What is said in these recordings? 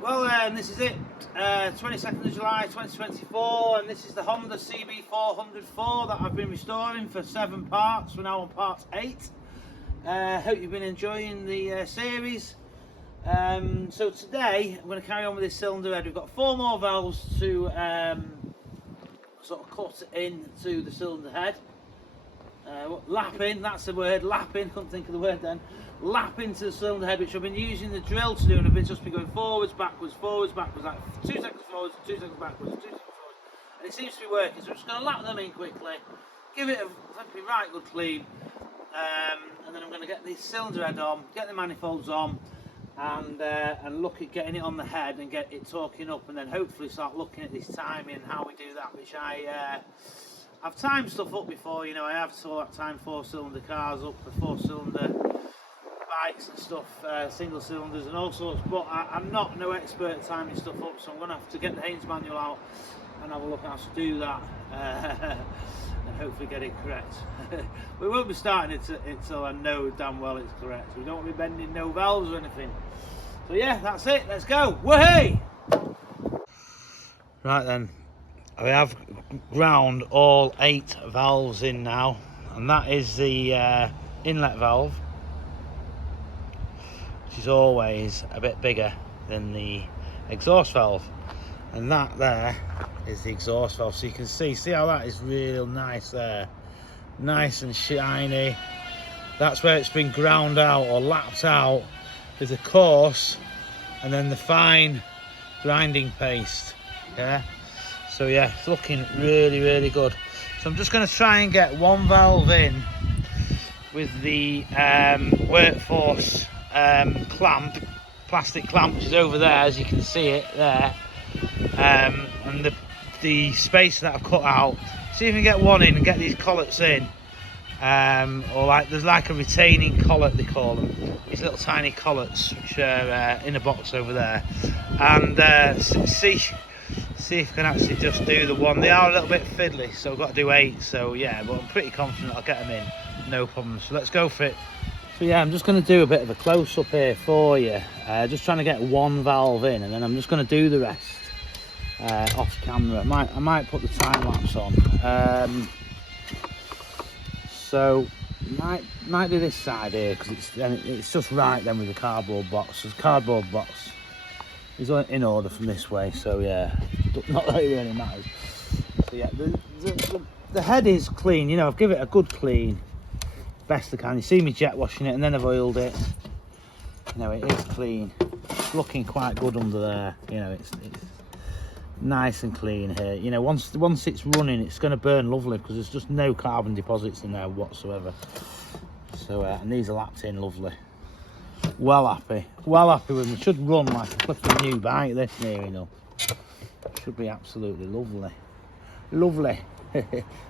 Well, this is it, 22nd of July 2024, and this is the Honda CB400 that I've been restoring for 7 parts. We're now on part 8. Hope you've been enjoying the series. So today I'm going to carry on with this cylinder head. We've got 4 more valves to sort of cut into the cylinder head. Lapping, that's the word, lapping, couldn't think of the word then. Lap into the cylinder head, which I've been using the drill to do, and I've been just been going forwards, backwards, like 2 seconds forwards, 2 seconds backwards, 2 seconds forwards, and it seems to be working. So I'm just going to lap them in quickly, give it a right good clean, and then I'm going to get the cylinder head on, get the manifolds on, and look at getting it on the head and get it torquing up, and then hopefully start looking at this timing and how we do that, which I've timed stuff up before. You know, I have sort of timed 4-cylinder cars up for 4-cylinder bikes and stuff, single cylinders and all sorts, but I'm not no expert at timing stuff up, so I'm going to have to get the Haynes manual out and have a look at how to do that, and hopefully get it correct. We won't be starting it until I know damn well it's correct. We don't want to be bending no valves or anything. So yeah, that's it, let's go. Woohoo! Right then, I have ground all 8 valves in now, and that is the inlet valve, which is always a bit bigger than the exhaust valve, and that there is the exhaust valve. So you can see how that is real nice there, nice and shiny. That's where it's been ground out or lapped out with the coarse and then the fine grinding paste. Yeah, so yeah, it's looking really good. So I'm just going to try and get 1 valve in with the workforce clamp, plastic clamp, which is over there, as you can see it there, and the space that I've cut out. See if we can get 1 in and get these collets in, or like there's like a retaining collet they call them, these little tiny collets which are in a box over there, and see if I can actually just do the 1. They are a little bit fiddly, so I've got to do 8. So yeah, but I'm pretty confident I'll get them in, no problem. So let's go for it. So yeah, I'm just going to do a bit of a close-up here for you, just trying to get 1 valve in, and then I'm just going to do the rest off camera. I might put the time lapse on. So might do this side here, because it's just right then with the cardboard box. The cardboard box is in order from this way, so yeah, not that it really matters. So yeah, the head is clean. You know, I've given it a good clean, best I can. You see me jet washing it, and then I've oiled it. You know, it is clean. It's looking quite good under there. You know, it's nice and clean here. You know, once it's running, it's going to burn lovely, because there's just no carbon deposits in there whatsoever. So and these are lapped in lovely. Well happy with them. Should run like a flipping new bike, this near enough. Should be absolutely lovely.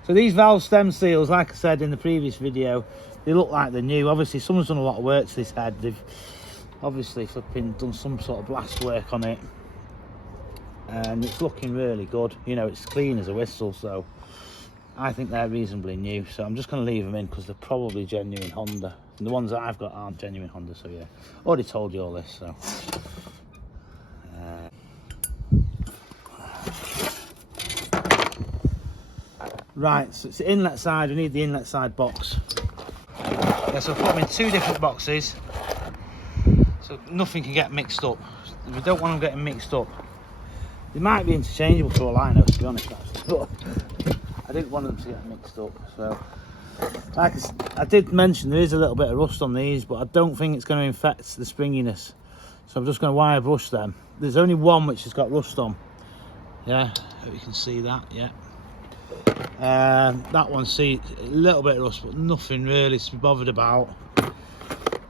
So these valve stem seals, like I said in the previous video, they look like they're new. Obviously someone's done a lot of work to this head. They've obviously flipping done some sort of blast work on it, and it's looking really good. You know, it's clean as a whistle, so I think they're reasonably new. So I'm just going to leave them in, because they're probably genuine Honda, and the ones that I've got aren't genuine Honda. So yeah, already told you all this. So right, so it's the inlet side. We need the inlet side box. Yeah, so I've put them in 2 different boxes, so nothing can get mixed up. We don't want them getting mixed up. They might be interchangeable for all I know, to be honest, actually, but I didn't want them to get mixed up. So like I did mention, there is a little bit of rust on these, but I don't think it's going to infect the springiness, so I'm just going to wire brush them. There's only one which has got rust on. Yeah, hope you can see that. Yeah, that one, see, a little bit of rust, but nothing really to be bothered about.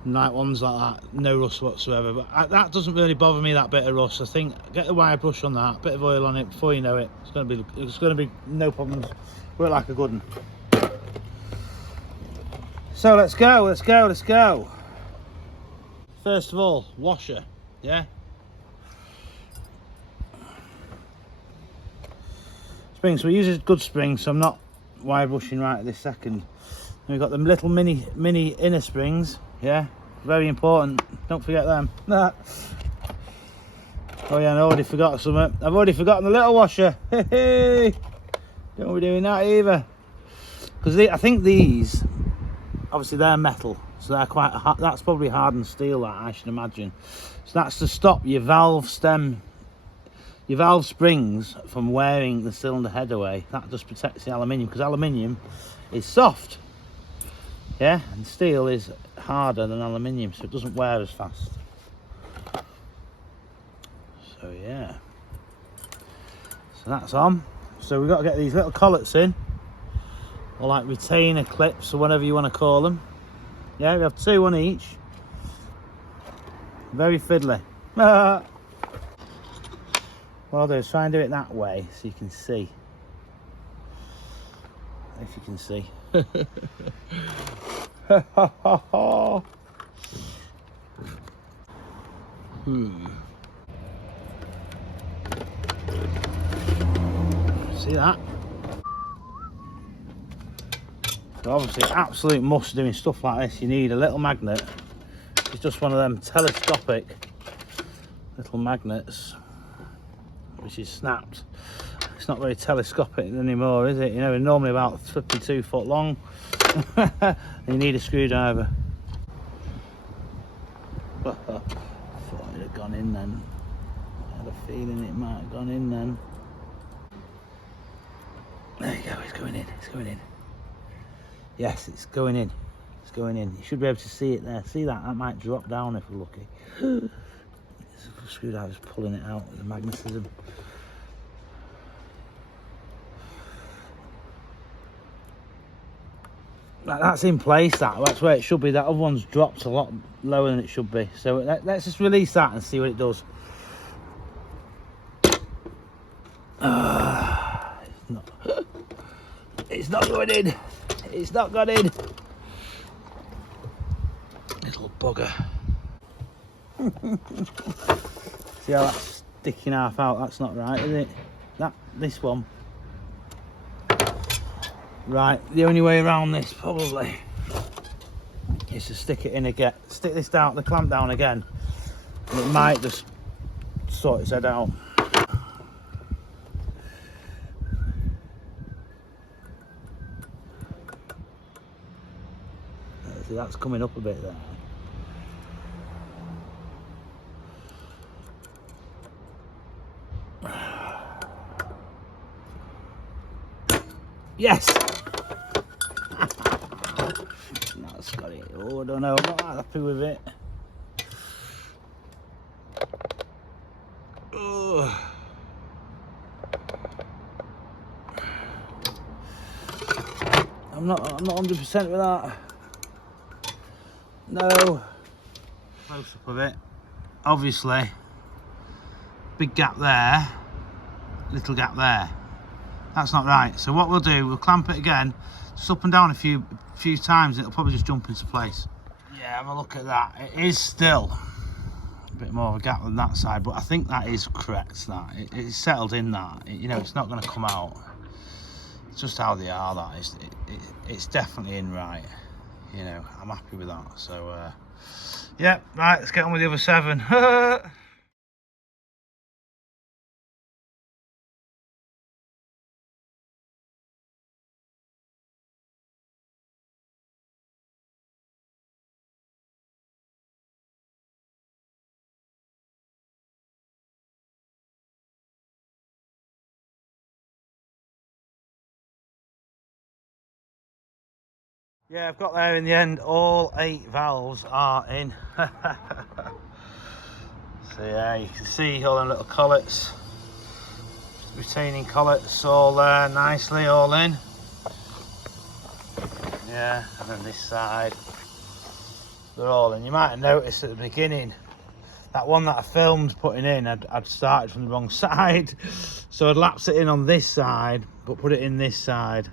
Like ones like that, no rust whatsoever. But that doesn't really bother me, that bit of rust. I think get the wire brush on that, bit of oil on it, before you know it, it's going to be no problems. Work like a good one. So let's go. First of all, washer. Yeah. Spring. So we use a good spring, so I'm not wire brushing right at this second. And we've got them little mini inner springs. Yeah, very important, don't forget them. Oh yeah, and I already forgot something. I've already forgotten the little washer. Hey, don't be doing that either. Because I think these, obviously they're metal, so they're quite hard. That's probably hardened steel, that I should imagine. So that's to stop your valve stem, your valve springs from wearing the cylinder head away. That just protects the aluminium, because aluminium is soft, yeah, and steel is harder than aluminium, so it doesn't wear as fast. So yeah, so that's on. So we've got to get these little collets in, or like retainer clips, or whatever you want to call them. Yeah, we have 2 on each. Very fiddly. What I'll do is try and do it that way so you can see. If you can see. See that? So obviously, absolute must doing stuff like this, you need a little magnet. It's just one of them telescopic little magnets, which is snapped. It's not very telescopic anymore, is it? You know, they're normally about 52 foot long. And you need a screwdriver. Thought it had gone in then. I had a feeling it might have gone in then. There you go, it's going in, it's going in. Yes, it's going in. It's going in. You should be able to see it there. See that? That might drop down if we're lucky. The screwdriver's pulling it out with the magnetism. That's in place, that's where it should be. That other one's dropped a lot lower than it should be. So let's just release that and see what it does. It's not going in. It's not got in. Little bugger. See how that's sticking half out? That's not right, is it? This one. Right, the only way around this probably is to stick it in again. Stick this down, the clamp down again, and it might just sort its head out. See, that's coming up a bit there. Yes! That's got it. Oh, I don't know, I'm not that happy with it. Oh. I'm not 100% with that. No. Close up of it. Obviously, big gap there, little gap there. That's not right. So what we'll do, we'll clamp it again, just up and down a few times. It'll probably just jump into place. Yeah, have a look at that. It is still a bit more of a gap than that side, but I think that is correct. That it's settled in that. You know, it's not going to come out. It's just how they are. That is, it's definitely in right. You know, I'm happy with that. So yeah, right, let's get on with the other 7. Yeah, I've got there in the end. All 8 valves are in. So yeah, you can see all them little collets, retaining collets, all there nicely, all in. Yeah, and then this side, they're all in. You might have noticed at the beginning, that one that I filmed putting in, I'd started from the wrong side. So I'd lapsed it in on this side, but put it in this side.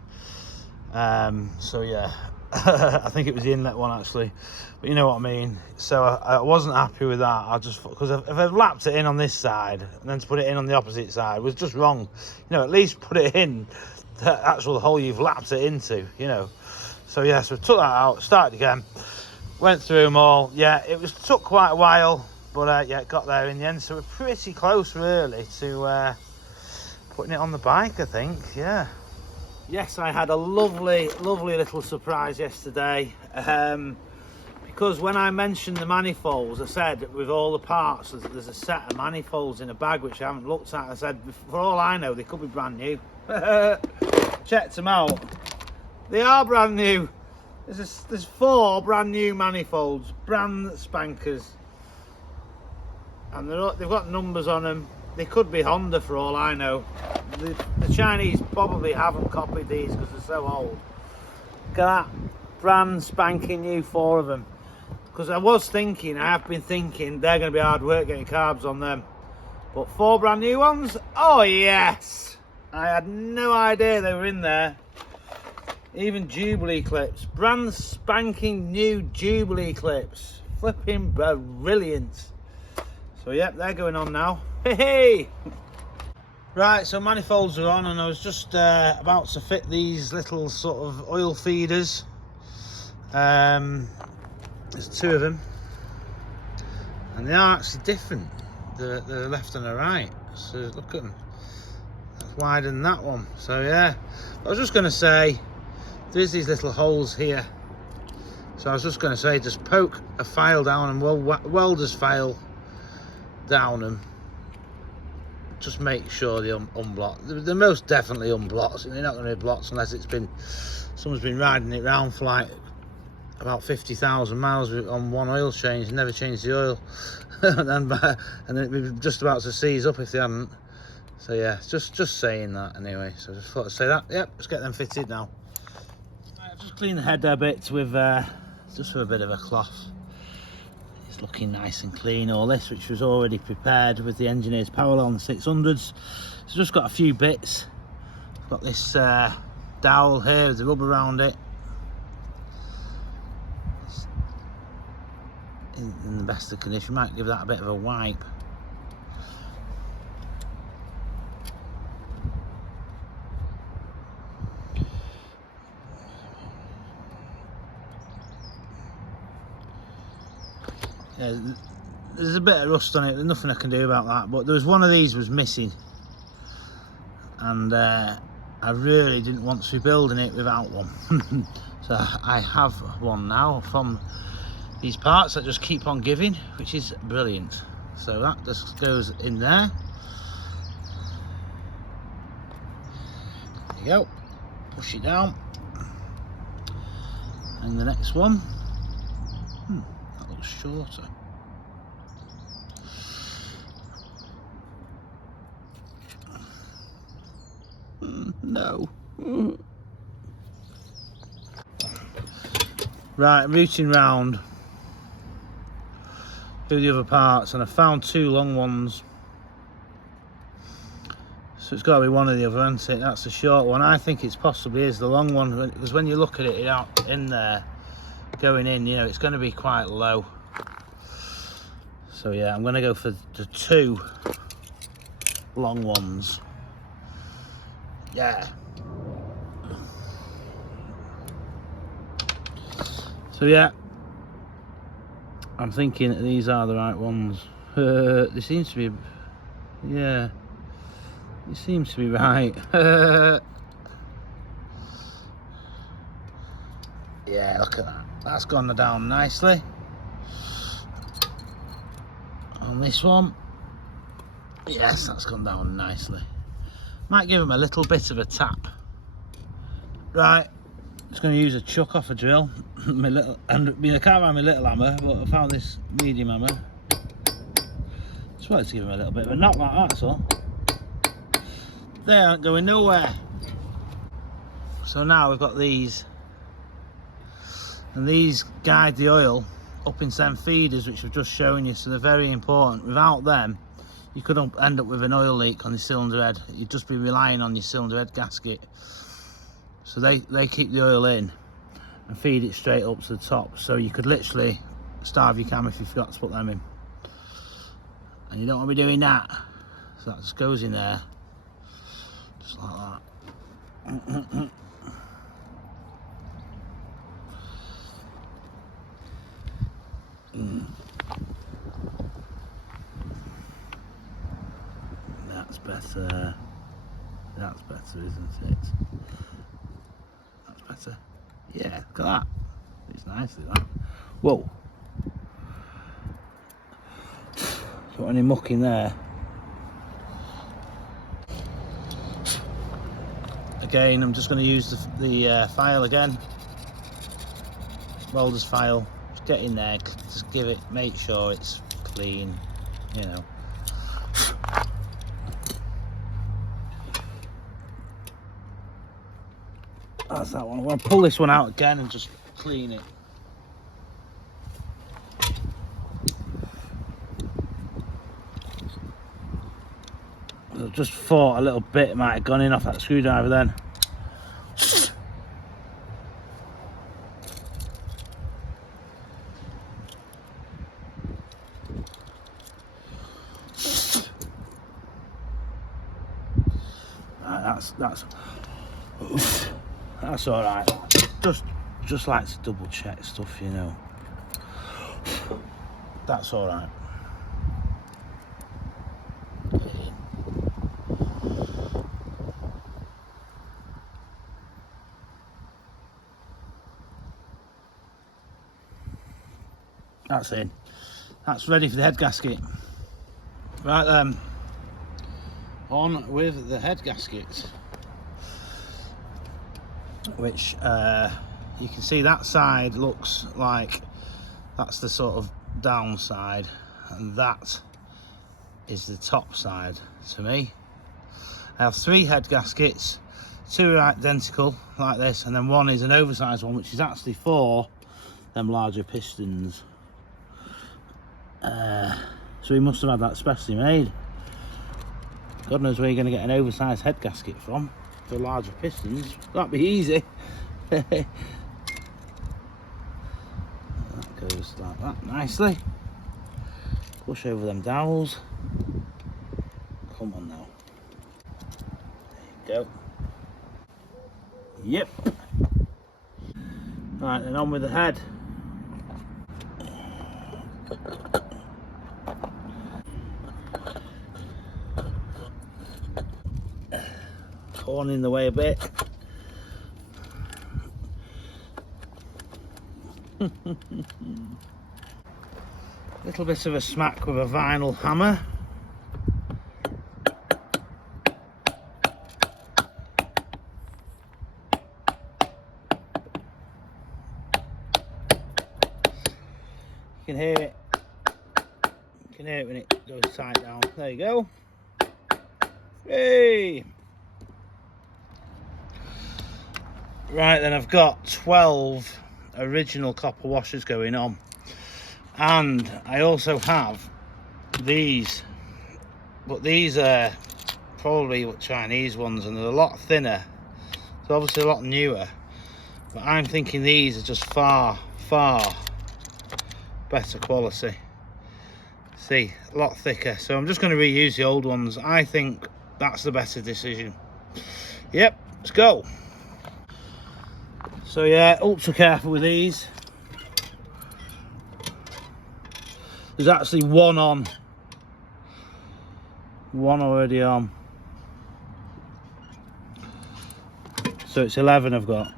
So yeah. I think it was the inlet one actually, but you know what I mean. So I wasn't happy with that. I just, because if I've lapped it in on this side and then to put it in on the opposite side was just wrong. You know, at least put it in the actual hole you've lapped it into, you know. So yeah, so I took that out, started again, went through them all. Yeah, it took quite a while. But yeah, it got there in the end, so we're pretty close really to putting it on the bike, I think. Yeah. Yes, I had a lovely little surprise yesterday, because when I mentioned the manifolds, I said with all the parts there's a set of manifolds in a bag which I haven't looked at. I said, for all I know, they could be brand new. Checked them out, they are brand new. There's 4 brand new manifolds, brand spankers, and they've got numbers on them. They could be Honda for all I know. The Chinese probably haven't copied these because they're so old. Look at that, brand spanking new 4 of them. Because I have been thinking they're going to be hard work getting carbs on them. But 4 brand new ones, oh yes! I had no idea they were in there. Even Jubilee clips, brand spanking new Jubilee clips. Flipping brilliant. So yep, they're going on now. Hey! Right, so manifolds are on, and I was just about to fit these little sort of oil feeders. There's 2 of them, and they are actually different. The left and the right. So look at them. That's wider than that one. So yeah, I was just going to say, there's these little holes here. So I was just going to say, just poke a file down and welder's file down them. Just make sure they unblock. They're most definitely unblocked. They're not going to be blocked unless someone's been riding it round for like about 50,000 miles on one oil change, never changed the oil, and then it'd be just about to seize up if they hadn't. So yeah, just saying that anyway. So just thought to say that. Yep, let's get them fitted now. Right, I've just cleaned the head there bits with just with a bit of a cloth. It's looking nice and clean, all this, which was already prepared with the engineer's parallel 600s. So just got a few bits. I've got this dowel here with the rubber around it. In the best of condition, might give that a bit of a wipe. Yeah, there's a bit of rust on it, there's nothing I can do about that, but there was one of these was missing, and I really didn't want to be building it without one. So I have one now from these parts that just keep on giving, which is brilliant. So that just goes in there. There you go. Push it down. And the next one, that looks shorter. No. Right, I'm reaching round through the other parts, and I found 2 long ones. So it's got to be one or the other, isn't it? That's the short one. I think it's possibly is the long one, because when you look at it out in there, going in, you know, it's going to be quite low. So yeah, I'm going to go for the 2 long ones. Yeah. So yeah, I'm thinking that these are the right ones. They seem to be, yeah, it seems to be right. Yeah, look at that. That's gone down nicely. On this one, yes, that's gone down nicely. Might give them a little bit of a tap. Right. Just going to use a chuck off a drill. I can't find my little hammer, but I found this medium hammer. Just wanted to give him a little bit of a knock like that, that's all. They aren't going nowhere. So now we've got these, and these guide the oil up into them feeders, which I've just shown you, so they're very important. Without them, you could end up with an oil leak on your cylinder head. You'd just be relying on your cylinder head gasket. So they keep the oil in and feed it straight up to the top. So you could literally starve your cam if you forgot to put them in. And you don't want to be doing that. So that just goes in there, just like that. That's better. That's better, isn't it? That's better. Yeah, look at that. It's nicely that. Whoa. Don't want any muck in there. Again, I'm just going to use the file again. Welder's file. Just get in there. Just give it. Make sure it's clean. You know. That's that one. I'm going to pull this one out again and just clean it. I just thought a little bit might have gone in off that screwdriver then. Right, that's all right. Just like to double check stuff, you know. That's all right. That's in. That's ready for the head gasket. Right then, on with the head gasket, which you can see that side looks like that's the sort of downside, and that is the top side to me. I have 3 head gaskets, 2 are identical like this, and then one is an oversized one, which is actually for them larger pistons. So he must have had that specially made. God knows where you're going to get an oversized head gasket from for larger pistons. That'd be easy. That goes like that nicely. Push over them dowels. Come on now. There you go. Yep. Right, then on with the head. Corn in the way a bit. Little bit of a smack with a vinyl hammer. You can hear it. You can hear it when it goes tight down. There you go. Hey! Right then, I've got 12 original copper washers going on, and I also have these, but these are probably Chinese ones, and they're a lot thinner, so obviously a lot newer, but I'm thinking these are just far better quality. See, a lot thicker, so I'm just going to reuse the old ones. I think that's the better decision. Yep, let's go. So yeah, ultra careful with these. There's actually one on. One already on. So it's 11 I've got.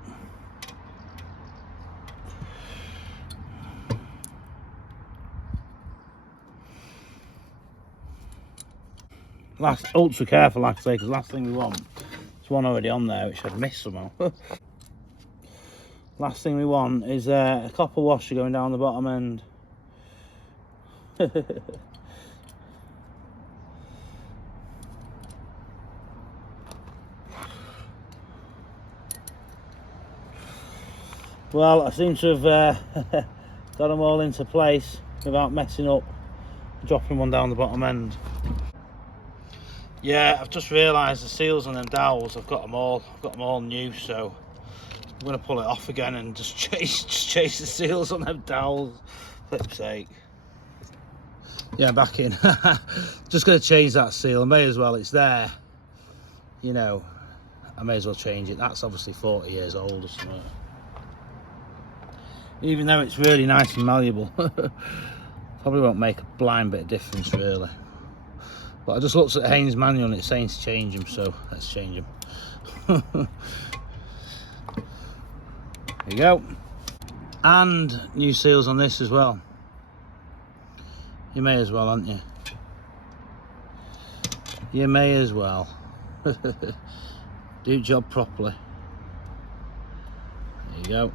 Ultra careful, like I say, because last thing we want, there's one already on there which I'd missed somehow. Last thing we want is a copper washer going down the bottom end. Well, I seem to have got them all into place without messing up, dropping one down the bottom end. Yeah, I've just realised the seals on them dowels, I've got them all new, so I'm going to pull it off again and just chase the seals on them dowels. Flip's sake. Yeah, back in. Just going to change that seal. I may as well, it's there. You know, I may as well change it. That's obviously 40 years old or something. Even though it's really nice and malleable. Probably won't make a blind bit of difference, really. But I just looked at Haynes manual and it's saying to change them, so let's change them. There you go. And new seals on this as well. You may as well, aren't you? You may as well. Do job properly. There you go.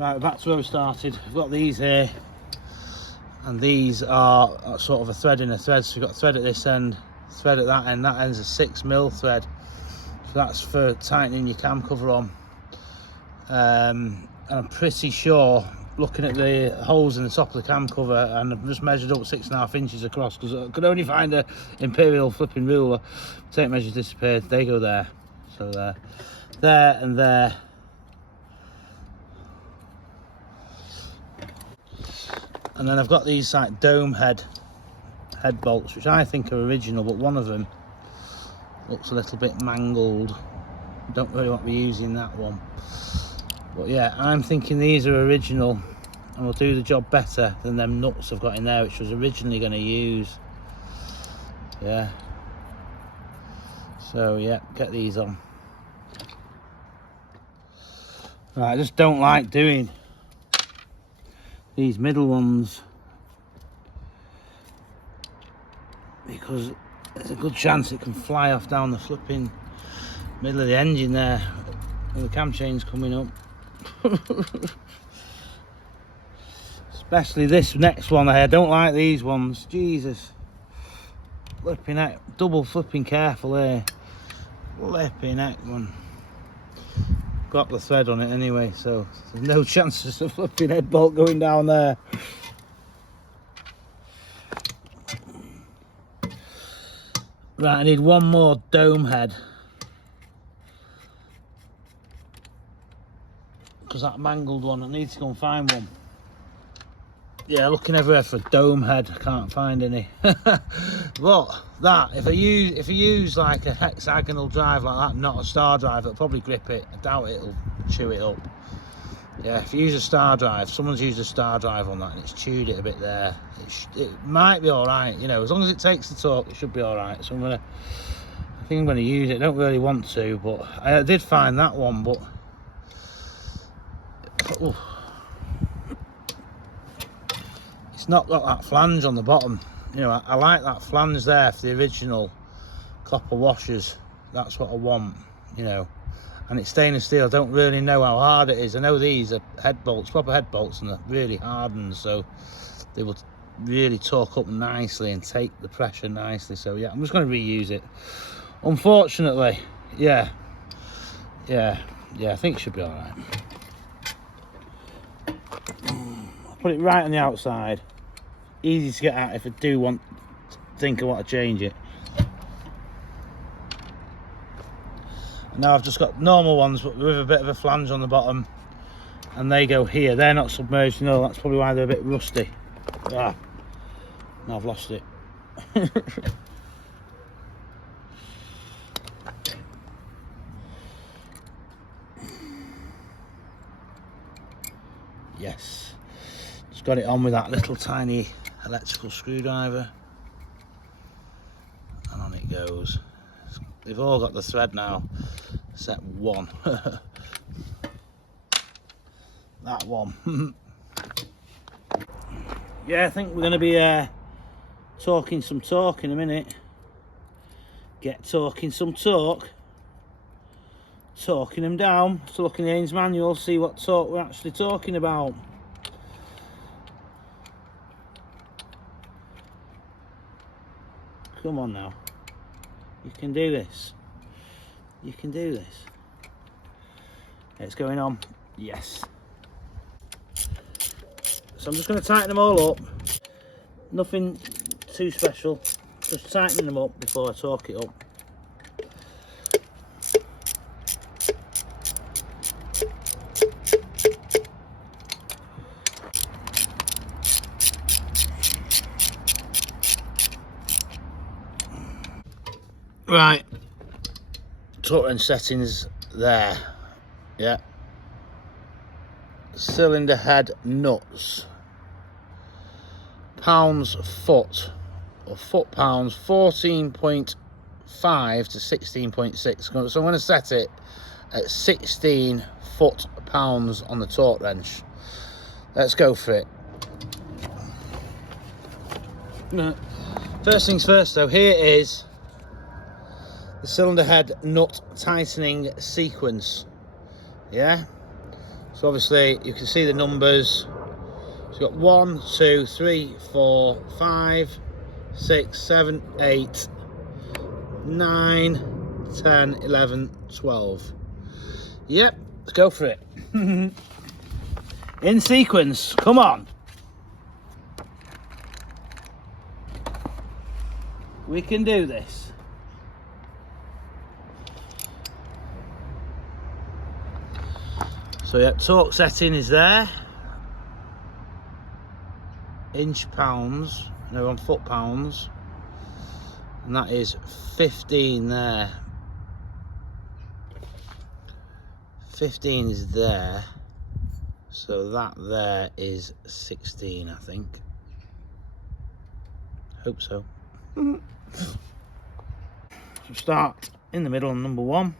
Right, back to where we started. We've got these here, and these are sort of a thread in a thread. So you've got thread at this end, thread at that end. That end's a 6mm thread. So that's for tightening your cam cover on. And I'm pretty sure, looking at the holes in the top of the cam cover, and I've just measured up 6.5 inches across because I could only find a imperial flipping ruler. Tape measures disappeared. They go there. So there and there. And then I've got these like dome head bolts, which I think are original, but one of them looks a little bit mangled. Don't really want to be using that one. But yeah, I'm thinking these are original and will do the job better than them nuts I've got in there, which I was originally going to use. Yeah. So yeah, get these on. Right, I just don't like doing these middle ones because there's a good chance it can fly off down the flipping middle of the engine there when the cam chain's coming up. Especially this next one here. I don't like these ones. Jesus, flipping heck, double flipping careful here. Flipping heck, man. Got the thread on it anyway, so there's no chance of a flipping head bolt going down there. Right, I need one more dome head because that mangled one, I need to go and find one. Yeah, looking everywhere for a dome head, I can't find any. But that, if you use like a hexagonal drive like that, not a star drive, it'll probably grip it. I doubt it'll chew it up. Yeah, if you use a star drive, someone's used a star drive on that and it's chewed it a bit there. It might be all right, you know, as long as it takes the torque, it should be all right. So I think I'm gonna use it. I don't really want to, but I did find that one, but ooh, it's not got that flange on the bottom. You know, I like that flange there for the original copper washers. That's what I want, you know. And it's stainless steel. I don't really know how hard it is. I know these are head bolts, proper head bolts, and they're really hardened, so they will really torque up nicely and take the pressure nicely. So yeah, I'm just going to reuse it. Unfortunately, yeah, I think it should be all right. I'll put it right on the outside. Easy to get out if I do think I want to change it. Now I've just got normal ones, but with a bit of a flange on the bottom, and they go here. They're not submerged, no, that's probably why they're a bit rusty. Ah, now I've lost it. Yes, just got it on with that little tiny electrical screwdriver, and on it goes. They've all got the thread now, except one. That one. Yeah, I think we're going to be talking some torque in a minute. Get talking some torque. Torquing them down. So look in the Haynes manual, see what torque we're actually talking about. Come on now. You can do this. You can do this. It's going on. Yes. So I'm just going to tighten them all up. Nothing too special. Just tightening them up before I torque it up. Right, torque and settings there. Yeah, cylinder head nuts. pounds foot, or foot pounds, 14.5 to 16.6. So I'm going to set it at 16 foot pounds on the torque wrench. Let's go for it. First things first though, here is the cylinder head nut tightening sequence. Yeah, so obviously you can see the numbers. So you've got 1, 2, 3, 4, 5, 6, 7, 8, 9, 10, 11, 12. Yep, let's go for it. In sequence, come on. We can do this. So yeah, torque setting is there. Inch pounds, no, on foot pounds. And that is 15 there. 15 is there. So that there is 16, I think. Hope so. So start in the middle on number 1.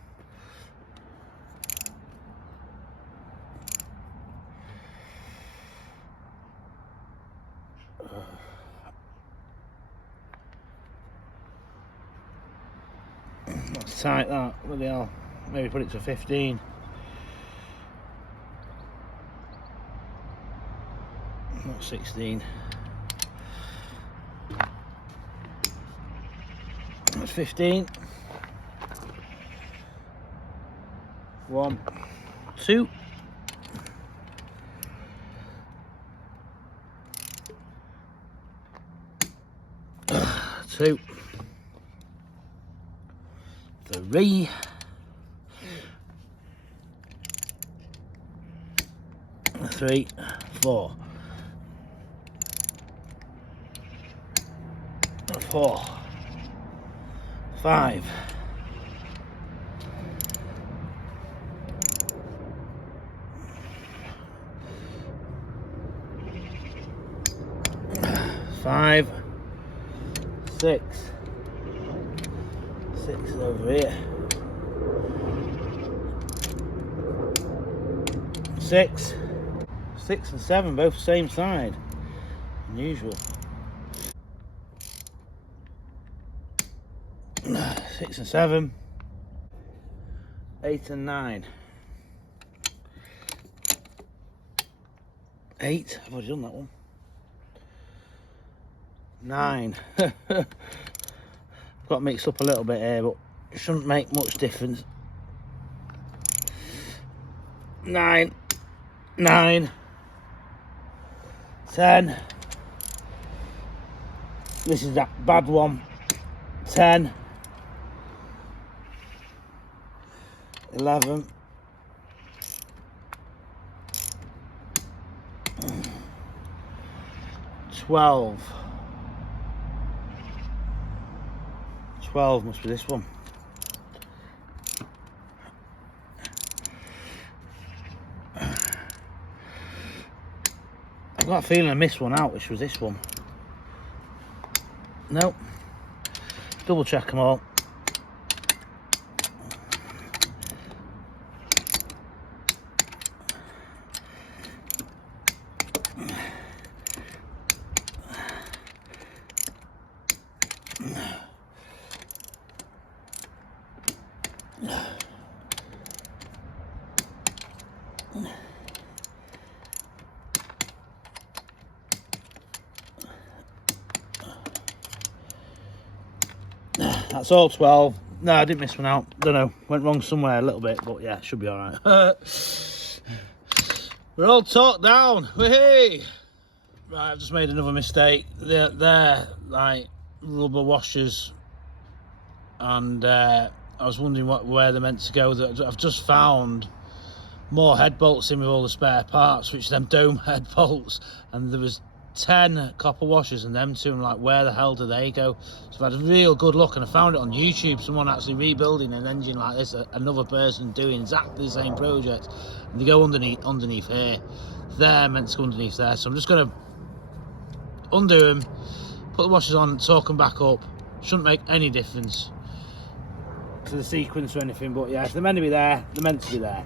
Let's tight that, bloody hell. Maybe put it to 15. Not 16. That's 15. 1, 2. 2. 3. 3, 4. 4, 5. 5, 6. 6 is over here. 6. 6 and 7 both same side. Unusual. 6 and 7. 8 and 9. 8. I've already done that one. 9. Got mixed up a little bit here, but it shouldn't make much difference. 9. 9. 10. This is that bad one. 10. 11. 12. 12 must be this one. I've got a feeling I missed one out, which was this one. Nope. Double check them all. That's all 12. No, I didn't miss one out. Don't know. Went wrong somewhere a little bit, but yeah, should be all right. We're all torqued down. Hey! Right, I've just made another mistake. They're like rubber washers, and I was wondering where they're meant to go. I've just found more head bolts in with all the spare parts, which are them dome head bolts, and there was 10 copper washers and them two. I'm like, where the hell do they go? So I've had a real good look, and I found it on YouTube. Someone actually rebuilding an engine like this, another person doing exactly the same project, and they go underneath here. They're meant to go underneath there, so I'm just going to undo them, put the washers on, torque them back up. Shouldn't make any difference to the sequence or anything, but yeah, if they're meant to be there, they're meant to be there.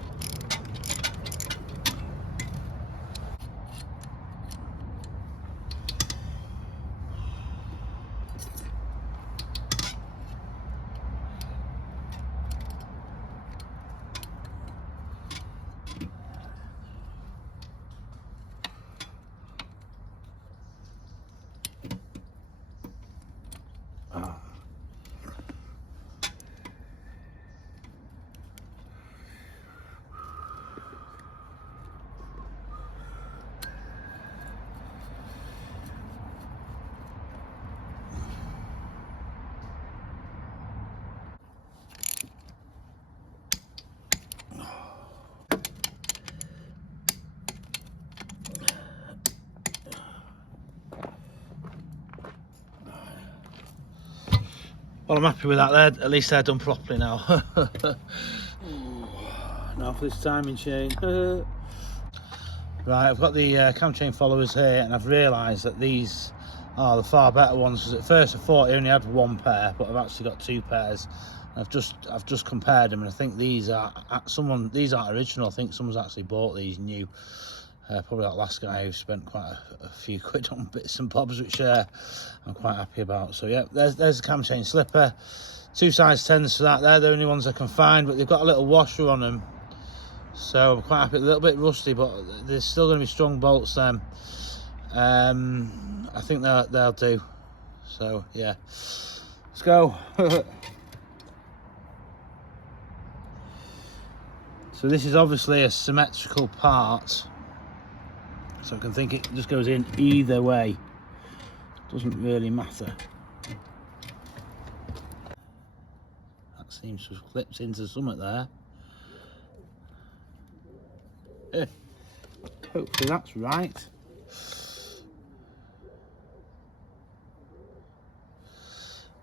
Well, I'm happy with that there. At least they're done properly now. Now for this timing chain. Right, I've got the Camchain followers here, and I've realised that these are the far better ones. Because at first I thought I only had one pair, but I've actually got two pairs. I've just compared them, and I think these aren't original. I think someone's actually bought these new. Probably that last guy who spent quite a few quid on bits and bobs, which I'm quite happy about. So yeah, there's the Camchain slipper. 2 size 10s for that. They're the only ones I can find, but they've got a little washer on them. So I'm quite happy. A little bit rusty, but there's still going to be strong bolts then. I think they'll do. So yeah, let's go. So this is obviously a symmetrical part, so I can think it just goes in either way. Doesn't really matter. That seems to have clipped into something there. Hopefully that's right.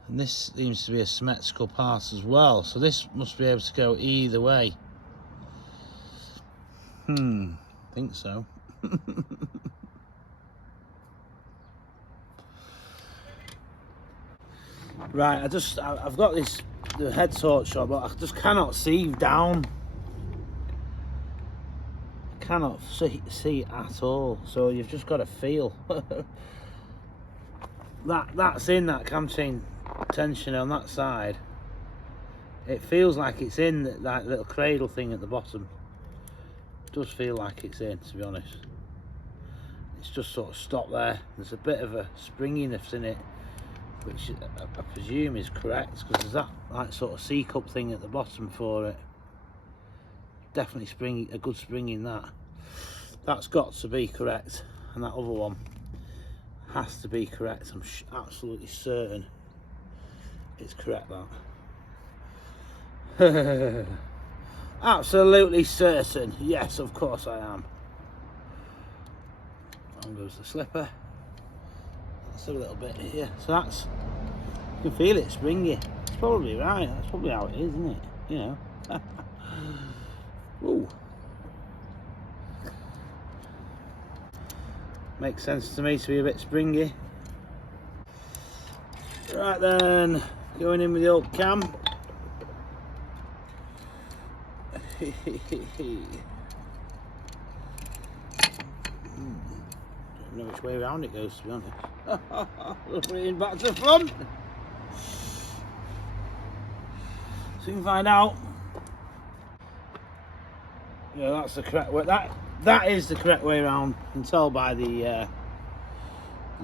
And this seems to be a symmetrical part as well, so this must be able to go either way. Think so. Right, I've got the head torch shot, but I just cannot see down. I cannot see at all. So you've just got to feel. That's in that Camchain tension on that side. It feels like it's in that little cradle thing at the bottom. It does feel like it's in, to be honest. It's just sort of stopped there. There's a bit of a springiness in it, which I presume is correct, because there's that like sort of C-cup thing at the bottom for it. Definitely a good spring in that. That's got to be correct, and that other one has to be correct. I'm absolutely certain it's correct, that. Absolutely certain. Yes, of course I am. On goes the slipper. That's a little bit here. So that's, you can feel it springy. It's probably right. That's probably how it is, isn't it? You know. Ooh. Makes sense to me to be a bit springy. Right then, going in with the old cam. Don't know which way around it goes, to be honest. We'll put it in back to the front, so you can find out. Yeah, that's the correct way. That is the correct way around. You can tell by the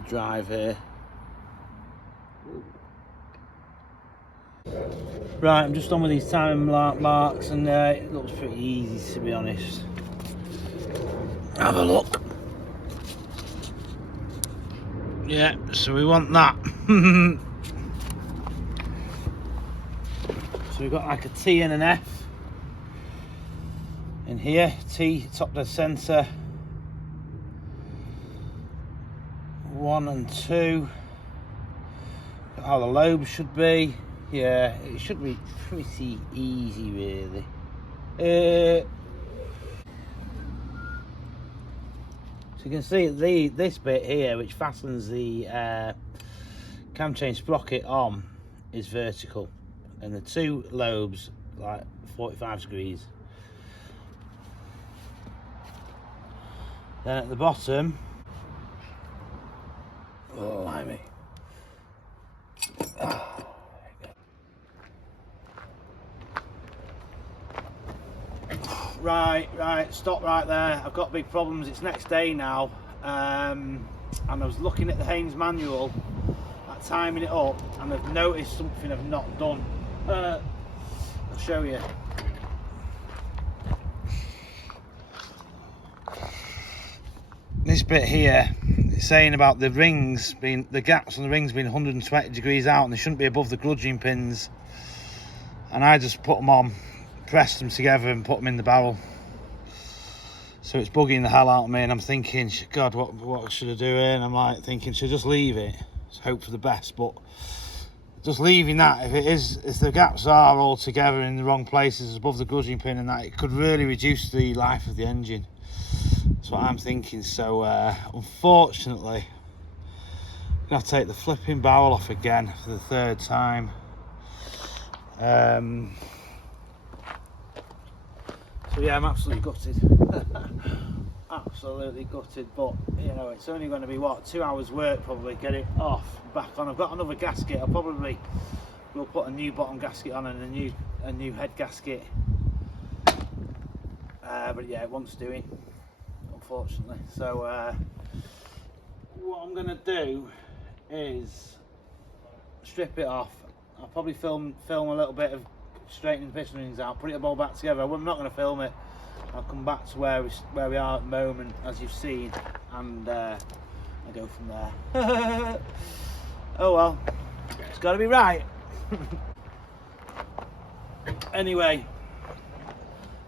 drive here. Right, I'm just on with these time marks, and it looks pretty easy, to be honest. Have a look. Yeah, so we want that. So we've got like a T and an F in here. T, top dead centre. 1 and 2. How the lobes should be. Yeah, it should be pretty easy, really. So you can see this bit here, which fastens the camchain sprocket on, is vertical, and the two lobes like 45 degrees. Then at the bottom, oh, blimey. Right, stop right there. I've got big problems. It's next day now, and I was looking at the Haynes manual, timing it up, and I've noticed something I've not done. I'll show you. This bit here, it's saying about the rings being, the gaps on the rings being 120 degrees out, and they shouldn't be above the grudging pins. And I just put them on, pressed them together and put them in the barrel. So it's bugging the hell out of me, and I'm thinking, God, what should I do here? And I'm like thinking, should I just leave it? Hope for the best, but just leaving that, if the gaps are all together in the wrong places above the grudging pin and that, it could really reduce the life of the engine. That's what I'm thinking. So unfortunately, I'm gonna take the flipping barrel off again for the third time. So yeah, I'm absolutely gutted. Absolutely gutted, but you know, it's only going to be what, 2 hours work probably, get it off, back on. I've got another gasket. I probably will put a new bottom gasket on and a new head gasket, but yeah, it wants doing, unfortunately. So what I'm going to do is strip it off. I'll probably film a little bit of straightening the piston rings out, put it all back together. I'm not going to film it. I'll come back to where we are at the moment, as you've seen, and I'll go from there. Oh well, it's got to be right. Anyway,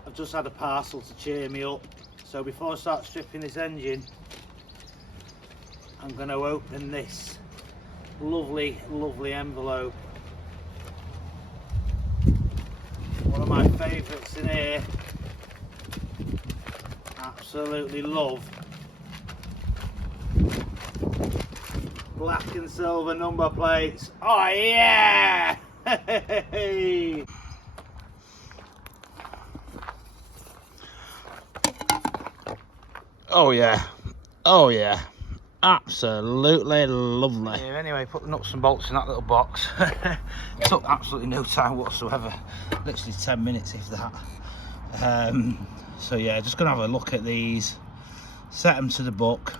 I've just had a parcel to cheer me up. So before I start stripping this engine, I'm going to open this lovely envelope. One of my favourites in here. Absolutely love. Black and silver number plates. Oh yeah! Oh yeah. Oh yeah. Absolutely lovely. Yeah, anyway, put the nuts and bolts in that little box. Took absolutely no time whatsoever. Literally 10 minutes, if that. So yeah, just gonna have a look at these, set them to the book,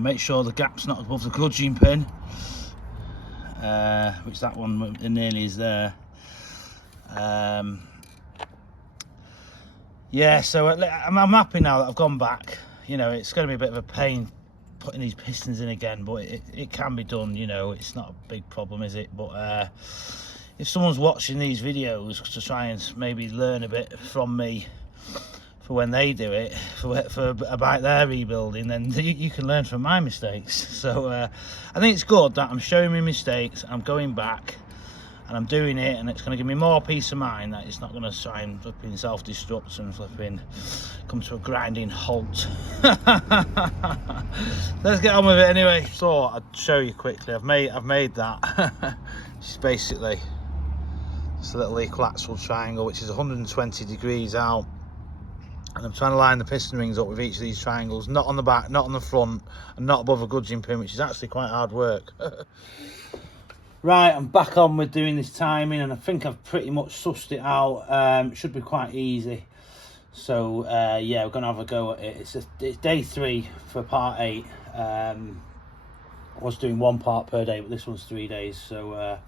make sure the gap's not above the grudging pin, which that one nearly is there. Yeah, so I'm happy now that I've gone back. You know, it's going to be a bit of a pain putting these pistons in again, but it can be done. You know, it's not a big problem, is it? But if someone's watching these videos to try and maybe learn a bit from me for when they do it, for about their rebuilding, then you can learn from my mistakes. So I think it's good that I'm showing me mistakes, I'm going back and I'm doing it, and it's going to give me more peace of mind that it's not going to try and flipping self-destruct and flipping come to a grinding halt. Let's get on with it anyway. So I'll show you quickly. I've made that. It's basically just a little equilateral triangle, which is 120 degrees out, and I'm trying to line the piston rings up with each of these triangles, not on the back, not on the front, and not above a grudging pin, which is actually quite hard work. Right, I'm back on with doing this timing, and I think I've pretty much sussed it out. It should be quite easy. So yeah, we're gonna have a go at it. It's day 3 for part 8. I was doing 1 part per day, but this one's 3 days. So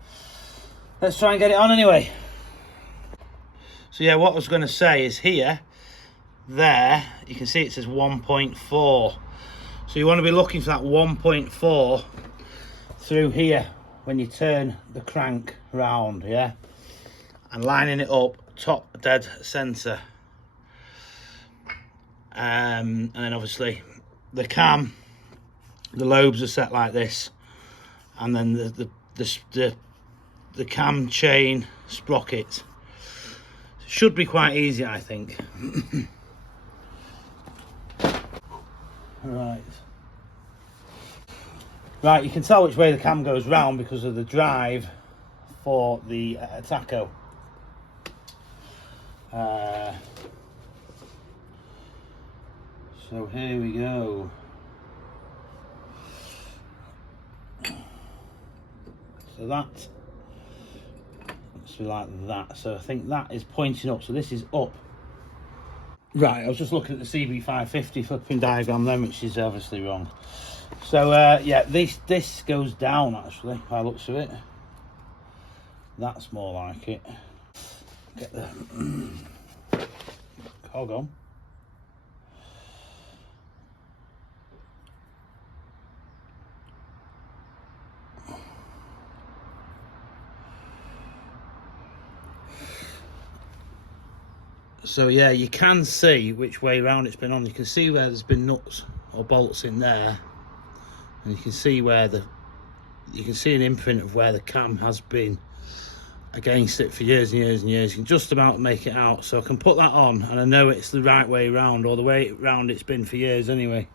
let's try and get it on anyway. So yeah, what I was going to say is here, there, you can see it says 1.4. So you want to be looking for that 1.4 through here when you turn the crank round, yeah, and lining it up top dead center. And then obviously the cam, the lobes are set like this, and then the cam chain sprocket should be quite easy, I think. Right. Right, you can tell which way the cam goes round because of the drive for the tacho. So here we go. So that looks like that. So I think that is pointing up. So this is up. Right, I was just looking at the CB400 flipping diagram then, which is obviously wrong. So yeah, this goes down actually by the looks of it. That's more like it. Get the cog on. So yeah, you can see which way round it's been on. You can see where there's been nuts or bolts in there, and you can see where you can see an imprint of where the cam has been against it for years and years and years. You can just about make it out. So I can put that on and I know it's the right way round, or the way round it's been for years anyway.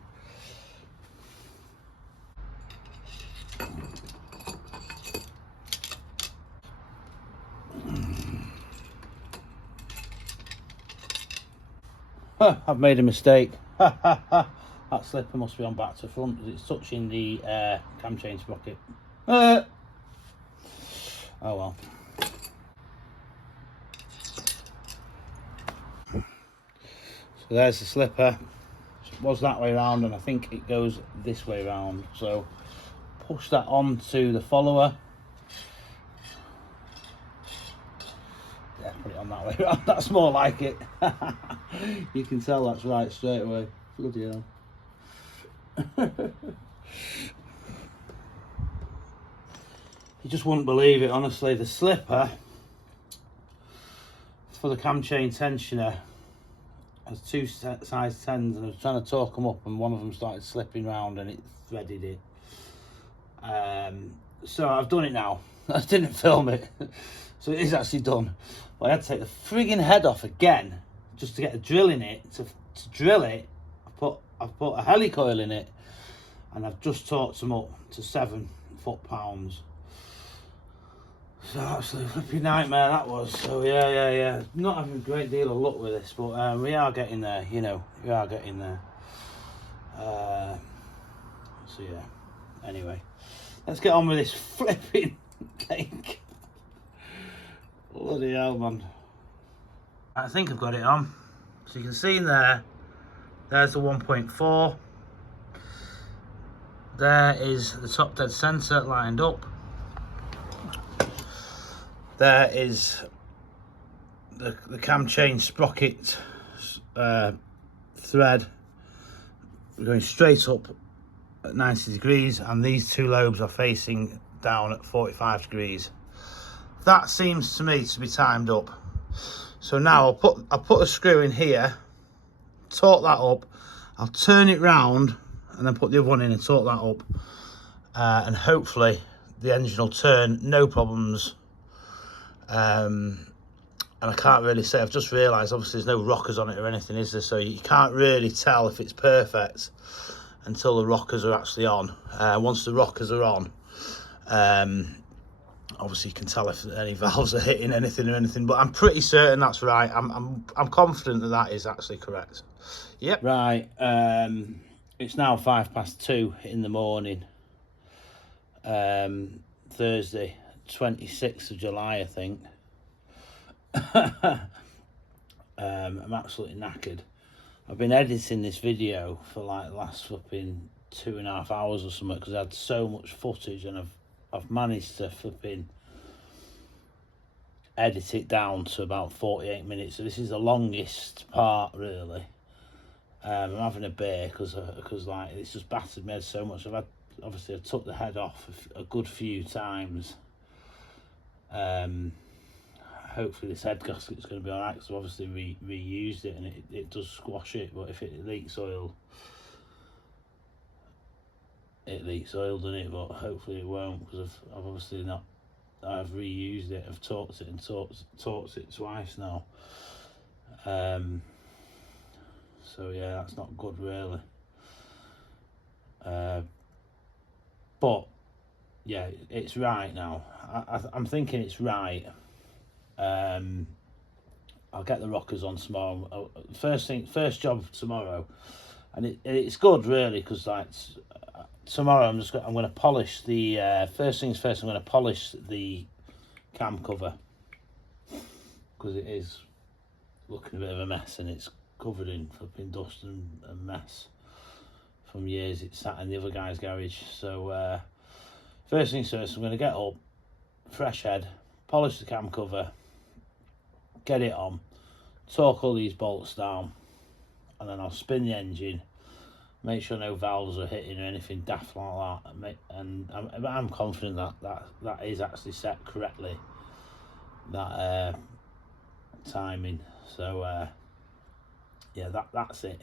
I've made a mistake. That slipper must be on back to front because it's touching the camchain sprocket. Oh well. So there's the slipper. It was that way round and I think it goes this way round. So push that onto the follower. Yeah, put it on that way round. That's more like it. You can tell that's right straight away. Bloody hell. You just wouldn't believe it, honestly. The slipper for the camchain tensioner has two size 10s, and I was trying to torque them up and one of them started slipping round and it threaded it. So I've done it now. I didn't film it, so it is actually done. But I had to take the frigging head off again just to get a drill in it. To drill it, I've put a helicoil in it, and I've just torqued them up to 7 foot-pounds. So absolutely flipping nightmare that was. So yeah. Not having a great deal of luck with this, but we are getting there. You know, we are getting there. So yeah. Anyway, let's get on with this flipping cake. Bloody hell, man. I think I've got it on. So you can see in there, there's the 1.4. There is the top dead centre lined up. There is the camchain sprocket thread going straight up at 90 degrees, and these two lobes are facing down at 45 degrees. That seems to me to be timed up. So now I'll put a screw in here, torque that up, I'll turn it round and then put the other one in and torque that up, and hopefully the engine will turn, no problems. And I can't really say, I've just realised obviously there's no rockers on it or anything, is there? So you can't really tell if it's perfect until the rockers are actually on. Once the rockers are on, obviously you can tell if any valves are hitting anything or anything, but I'm pretty certain that's right. I'm confident that that is actually correct. Yep. Right, it's now 2:05 in the morning, Thursday 26th of July, I think. I'm absolutely knackered. I've been editing this video for like the last flipping 2.5 hours or something because I had so much footage, and I've managed to flipping edit it down to about 48 minutes. So this is the longest part really. I'm having a beer because like it's just battered me so much. I took the head off a good few times. Hopefully this head gasket's going to be alright, because obviously we reused it and it does squash it, but if it leaks oil, it leaks oil, doesn't it? But hopefully it won't, because I've obviously not, I've reused it, I've torqued it and torqued it twice now. So yeah, that's not good really. But yeah, it's right now. I'm thinking it's right. I'll get the rockers on tomorrow. First job tomorrow, and it's good really, because like tomorrow I'm going to polish the first things first. I'm going to polish the cam cover, because it is looking a bit of a mess, and it's covered in flipping dust and mess from years it sat in the other guy's garage. So first things first, I'm going to get up, fresh head, polish the cam cover, get it on, torque all these bolts down, and then I'll spin the engine, make sure no valves are hitting or anything daft like that, and I'm confident that is actually set correctly, that timing. So yeah, that's it.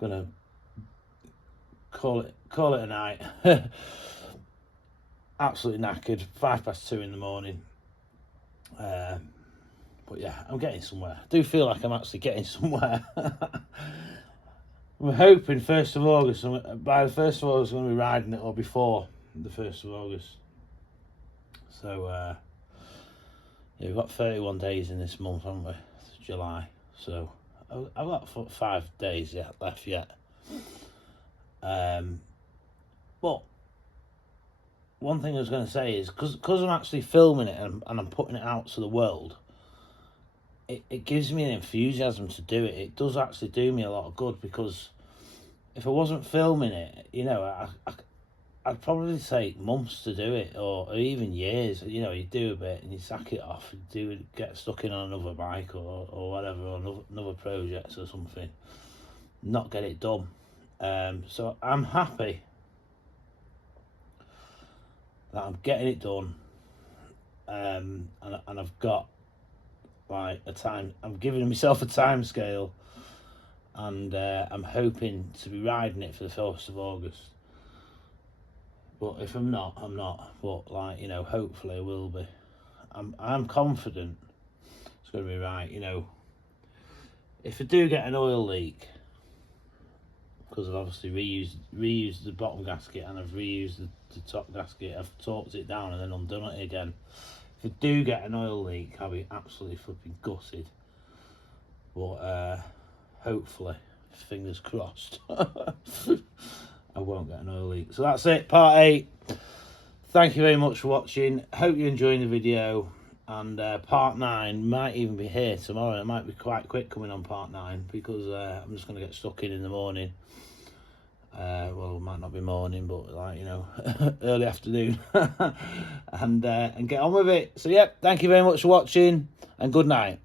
Gonna call it a night. Absolutely knackered. 2:05 in the morning. But yeah, I'm getting somewhere. I do feel like I'm actually getting somewhere. I'm hoping 1st of August. By the 1st of August, I'm going to be riding it, or before the 1st of August. So yeah, we've got 31 days in this month, haven't we? It's July. So I've got 5 days left yet. But one thing I was going to say is, because I'm actually filming it and I'm putting it out to the world, it gives me an enthusiasm to do it. It does actually do me a lot of good, because if I wasn't filming it, you know, I'd probably take months to do it, or even years. You know, you do a bit and you sack it off, get stuck in on another bike or whatever, or another project or something, not get it done. So I'm happy that I'm getting it done, and I've got like a time. I'm giving myself a time scale, and I'm hoping to be riding it for the 1st of August. But if I'm not, I'm not. But like, you know, hopefully I will be. I'm confident it's going to be right. You know, if I do get an oil leak, because I've obviously reused the bottom gasket, and I've reused the top gasket, I've torqued it down and then undone it again. If I do get an oil leak, I'll be absolutely flipping gutted. But hopefully, fingers crossed, I won't get an oil leak. So that's it, part 8. Thank you very much for watching. Hope you're enjoying the video. And part 9 might even be here tomorrow. It might be quite quick coming on part 9, because I'm just going to get stuck in the morning. Well, it might not be morning, but like, you know, early afternoon, and get on with it. So yeah, thank you very much for watching, and good night.